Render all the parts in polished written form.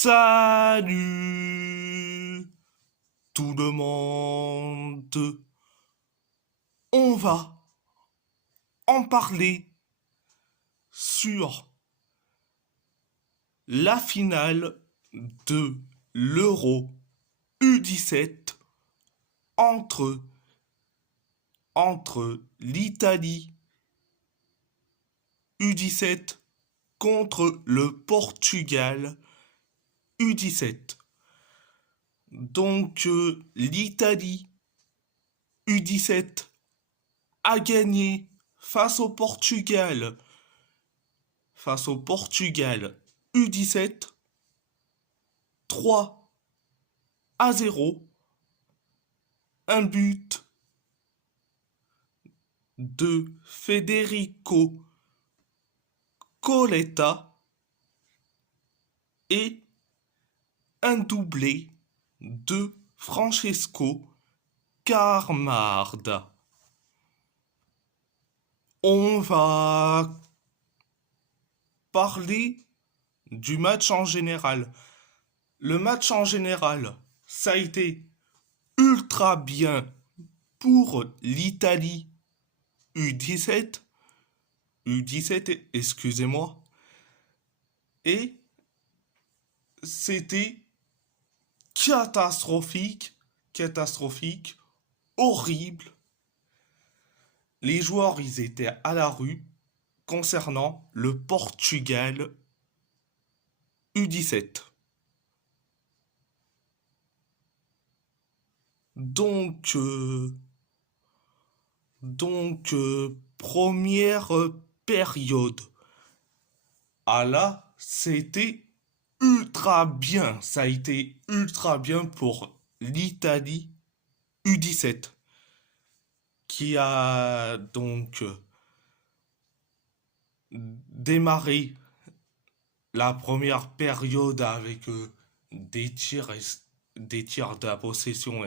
Salut tout le monde. On va en parler sur la finale de l'Euro U17 entre, l'Italie U17 contre le Portugal U17. Donc l'Italie U17 a gagné face au Portugal U17 3-0. Un but de Federico Coletta et un doublé de Francesco Camarda. On va parler du match en général. Le match en général, ça a été ultra bien pour l'Italie U17. U17, excusez-moi. Et c'était catastrophique, horrible. Les joueurs, ils étaient à la rue concernant le Portugal U17. Donc, première période. Ah là, c'était ultra bien. Ça a été ultra bien pour l'Italie U17 qui a donc démarré la première période avec des tirs de la possession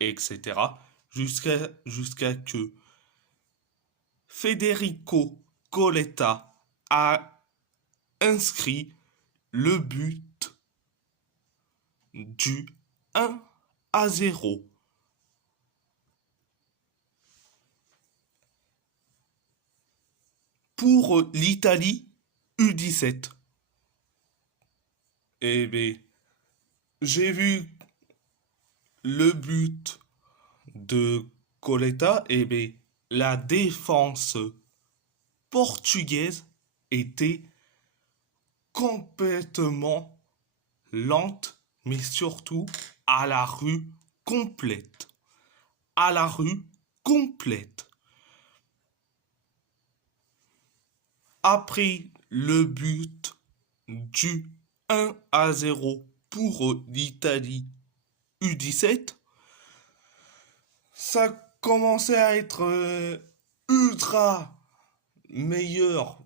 etc. Jusqu'à que Federico Coletta a inscrit le but du 1-0. Pour l'Italie U17. Eh bien, j'ai vu le but de Coletta. Eh bien, la défense portugaise était complètement lente, mais surtout à la rue complète. À la rue complète. Après le but du 1-0 pour l'Italie U17, ça commençait à être ultra meilleur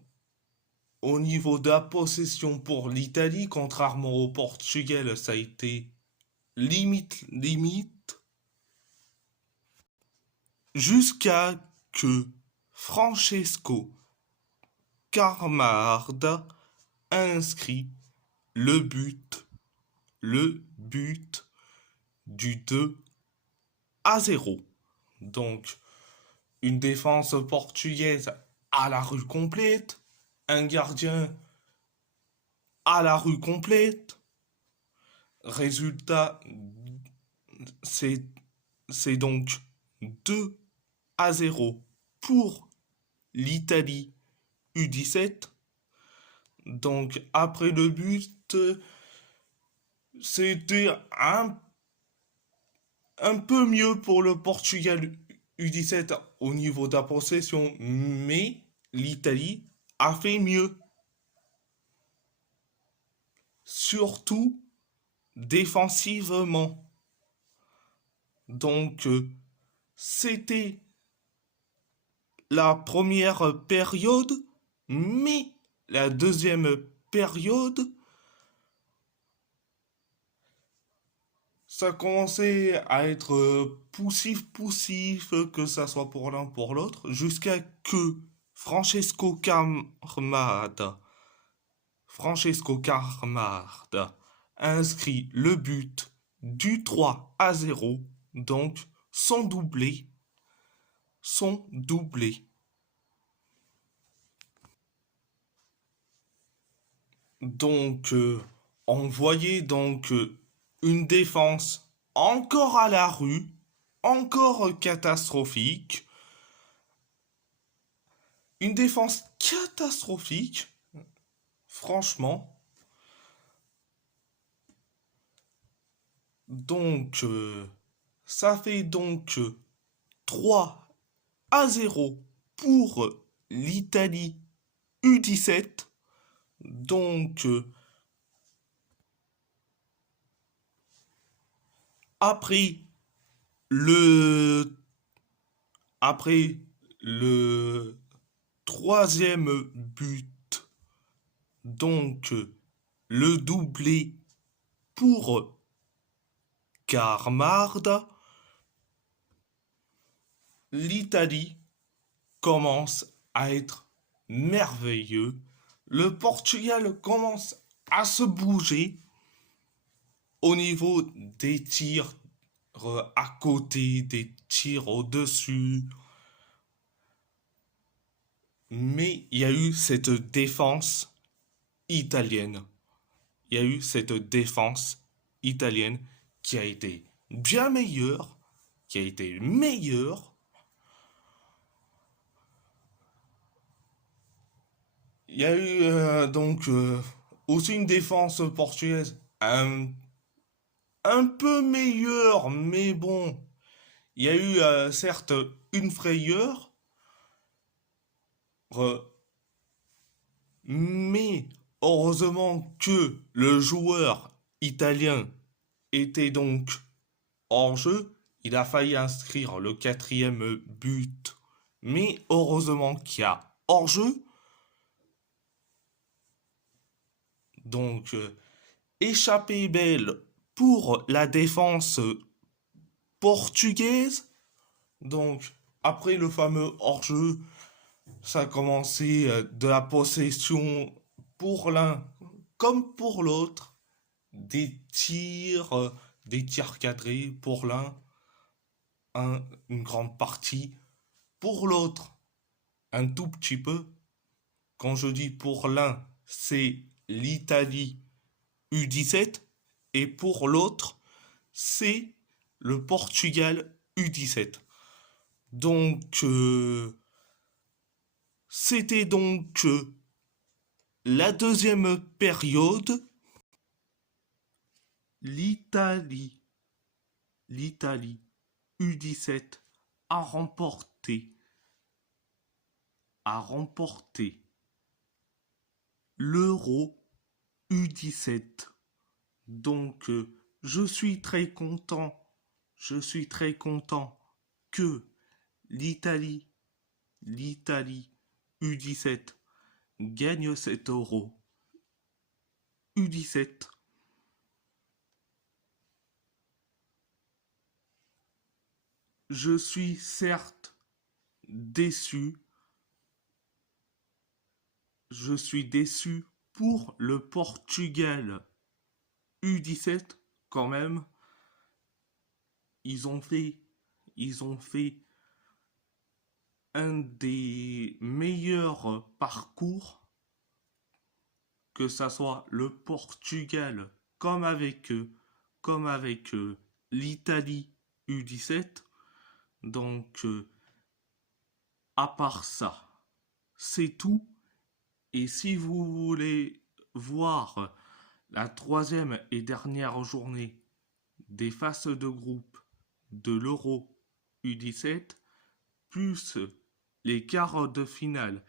au niveau de la possession pour l'Italie, contrairement au Portugal, ça a été limite, jusqu'à que Francesco Camarda a inscrit le but du 2-0. Donc, une défense portugaise à la rue complète, un gardien à la rue complète. Résultat, c'est donc 2-0 pour l'Italie U17. Donc après le but, c'était un peu mieux pour le Portugal U17 au niveau de la possession, mais l'Italie a fait mieux. Surtout défensivement. Donc, c'était la première période, mais la deuxième période, ça commençait à être poussif, que ça soit pour l'un pour l'autre, jusqu'à que Francesco Camarda a inscrit le but du 3-0, donc son doublé. Donc, on voyait donc une défense encore à la rue, encore catastrophique. Une défense catastrophique, franchement. Donc, ça fait donc 3-0 pour l'Italie U17. Donc, après le, après le troisième but, donc le doublé pour Karmard, l'Italie commence à être merveilleux. Le Portugal commence à se bouger au niveau des tirs à côté, des tirs au-dessus. Mais il y a eu cette défense italienne. Il y a eu cette défense italienne qui a été bien meilleure, qui a été meilleure. Il y a eu donc aussi une défense portugaise un peu meilleure, mais bon, il y a eu certes une frayeur, euh, mais heureusement que le joueur italien était donc hors jeu. Il a failli inscrire le quatrième but, mais heureusement qu'il y a hors jeu. Donc, échappée belle pour la défense portugaise. Donc, après le fameux hors-jeu, ça a commencé de la possession pour l'un comme pour l'autre. Des tirs cadrés pour l'un, une grande partie. Pour l'autre, un tout petit peu. Quand je dis pour l'un, c'est l'Italie U17 et pour l'autre, c'est le Portugal U17. Donc, c'était donc la deuxième période. L'Italie, l'Italie U17 a remporté, a remporté l'Euro U17. Donc, je suis très content, que l'Italie, l'Italie U17 gagne cet Euro U17. Je suis certes déçu, je suis déçu pour le Portugal U17 quand même. Ils ont fait, ils ont fait un des meilleurs parcours, que ça soit le Portugal comme avec l'Italie U17. Donc, à part ça, c'est tout. Et si vous voulez voir la troisième et dernière journée des phases de groupe de l'Euro U17, plus les quarts de finale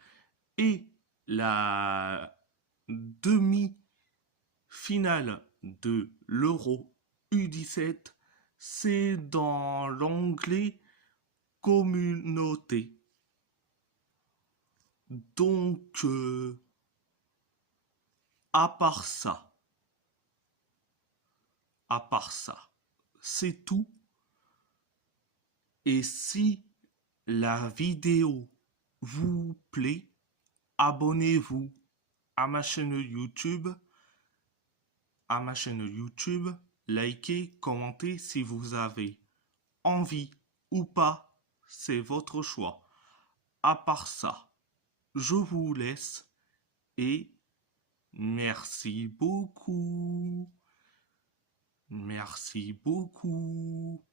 et la demi-finale de l'Euro U17, c'est dans l'onglet communauté. Donc, à part ça, c'est tout. Et si la vidéo vous plaît, abonnez-vous à ma chaîne YouTube, à ma chaîne YouTube, likez, commentez si vous avez envie ou pas, c'est votre choix. À part ça, je vous laisse et merci beaucoup. Merci beaucoup.